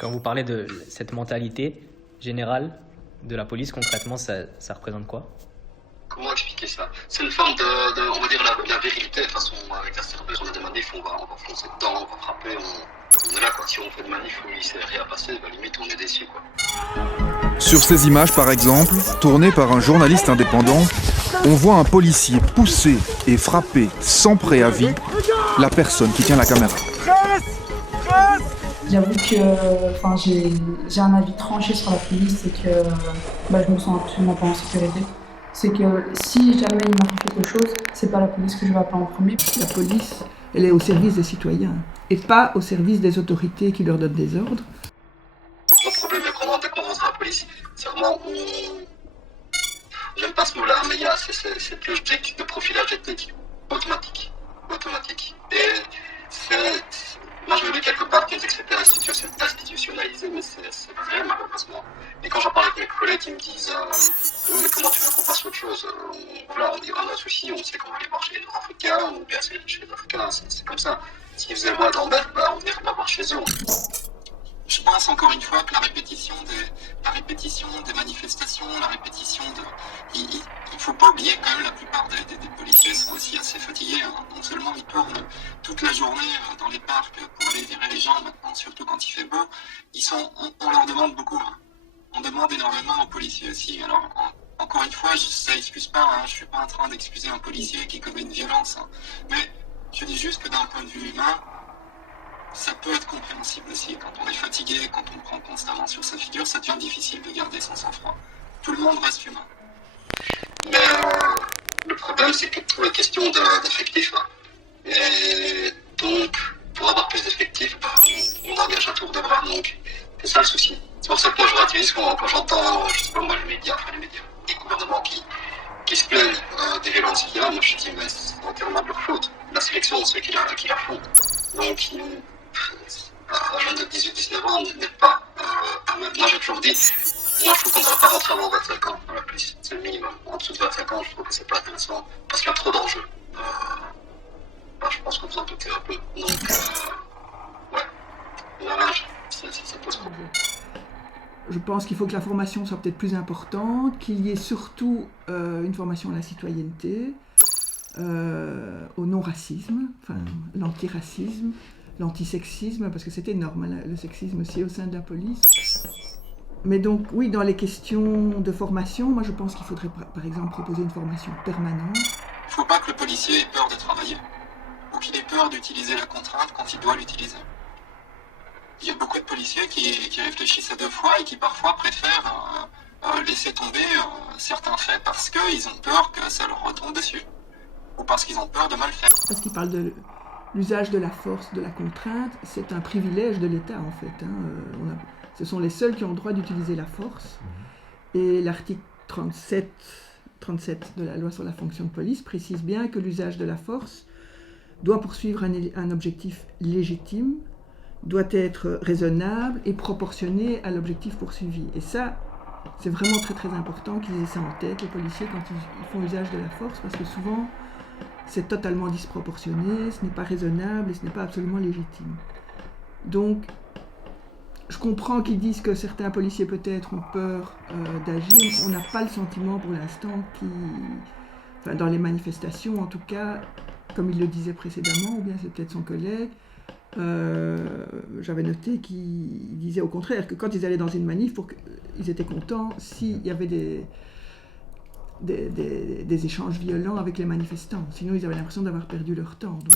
Quand vous parlez de cette mentalité générale de la police, concrètement, ça représente quoi? Comment expliquer ça? C'est une forme on va dire, la virilité, de toute façon, exacerbée. On a des manifs, on va foncer dedans, on va frapper, on est là, quoi. Si on fait de manif où il s'est rien passé, bah, limite, on est déçu, quoi. Sur ces images, par exemple, tournées par un journaliste indépendant, on voit un policier pousser et frapper sans préavis la personne qui tient la caméra. J'avoue que j'ai un avis tranché sur la police, c'est que je me sens absolument pas en sécurité. C'est que si jamais il m'arrive quelque chose, c'est pas la police que je vais appeler en premier. La police, elle est au service des citoyens et pas au service des autorités qui leur donnent des ordres. Le problème est vraiment dès qu'on rentre dans la police, c'est vraiment j'aime pas ce mot-là, mais il y a cette logique de profilage ethnique automatique. Et moi je me dis quelque part qu'on dit que c'était institutionnalisé, mais c'est vrai malheureusement. Et quand j'en parle avec mes collègues, ils me disent oui, mais comment tu veux qu'on fasse autre chose? Voilà, on a un souci, on sait qu'on va aller voir chez les Nord-Africains, ou bien chez les Africains, c'est comme ça. S'ils faisaient moins d'embêtes, on n'irait pas voir chez eux. Je pense encore une fois que la répétition des manifestations, il faut pas oublier quand même la plupart des policiers sont aussi assez fatigués. Hein. Non seulement ils tournent toute la journée dans les parcs pour aller virer les gens, maintenant surtout quand il fait beau, on leur demande beaucoup. Hein. On demande énormément aux policiers aussi. Alors encore une fois, ça excuse pas. Hein. Je suis pas en train d'excuser un policier qui commet une violence, hein. Mais je dis juste que d'un point de vue humain, ça peut être compréhensible aussi. Quand on est fatigué, quand on prend constamment sur sa figure, ça devient difficile de garder son sang-froid. Tout le monde reste humain. Mais le problème, c'est que tout est question d'effectifs. Hein. Et donc, pour avoir plus d'effectifs, on engage un tour de bras. Donc, c'est ça le souci. C'est pour ça que moi, je relativise quand j'entends, je sais pas moi, les médias, les gouvernements qui se plaignent des violences qu'il y a. Moi, je dis, mais c'est entièrement de leur faute. La sélection, c'est qui la font. Donc, un jeune de 18-19 ans n'est pas moi j'ai toujours dit, moi je trouve qu'on ne devrait pas rentrer avant 25 ans dans la police, c'est le minimum. En dessous de 25 ans, je trouve que c'est pas intéressant parce qu'il y a trop d'enjeux. Je pense que vous en doutez un peu. Donc, l'âge, ça pose problème. Je pense qu'il faut que la formation soit peut-être plus importante, qu'il y ait surtout une formation à la citoyenneté, au non-racisme, l'antiracisme, l'antisexisme, parce que c'est énorme, hein, le sexisme aussi au sein de la police. Mais donc, oui, dans les questions de formation, moi je pense qu'il faudrait par exemple proposer une formation permanente. Il ne faut pas que le policier ait peur de travailler, ou qu'il ait peur d'utiliser la contrainte quand il doit l'utiliser. Il y a beaucoup de policiers qui réfléchissent à deux fois et qui parfois préfèrent laisser tomber certains faits parce qu'ils ont peur que ça leur retombe dessus, ou parce qu'ils ont peur de mal faire. Parce qu'il parle de l'usage de la force, de la contrainte, c'est un privilège de l'État en fait. Hein. Ce sont les seuls qui ont le droit d'utiliser la force. Et l'article 37 de la loi sur la fonction de police précise bien que l'usage de la force doit poursuivre un objectif légitime, doit être raisonnable et proportionné à l'objectif poursuivi. Et ça, c'est vraiment très très important qu'ils aient ça en tête, les policiers, quand ils font usage de la force, parce que souvent, c'est totalement disproportionné, ce n'est pas raisonnable et ce n'est pas absolument légitime. Donc, je comprends qu'ils disent que certains policiers peut-être ont peur d'agir. On n'a pas le sentiment pour l'instant dans les manifestations en tout cas, comme il le disait précédemment, ou bien c'est peut-être son collègue, j'avais noté qu'il disait au contraire que quand ils allaient dans une manif, ils étaient contents s'il y avait des échanges violents avec les manifestants. Sinon, ils avaient l'impression d'avoir perdu leur temps. Donc.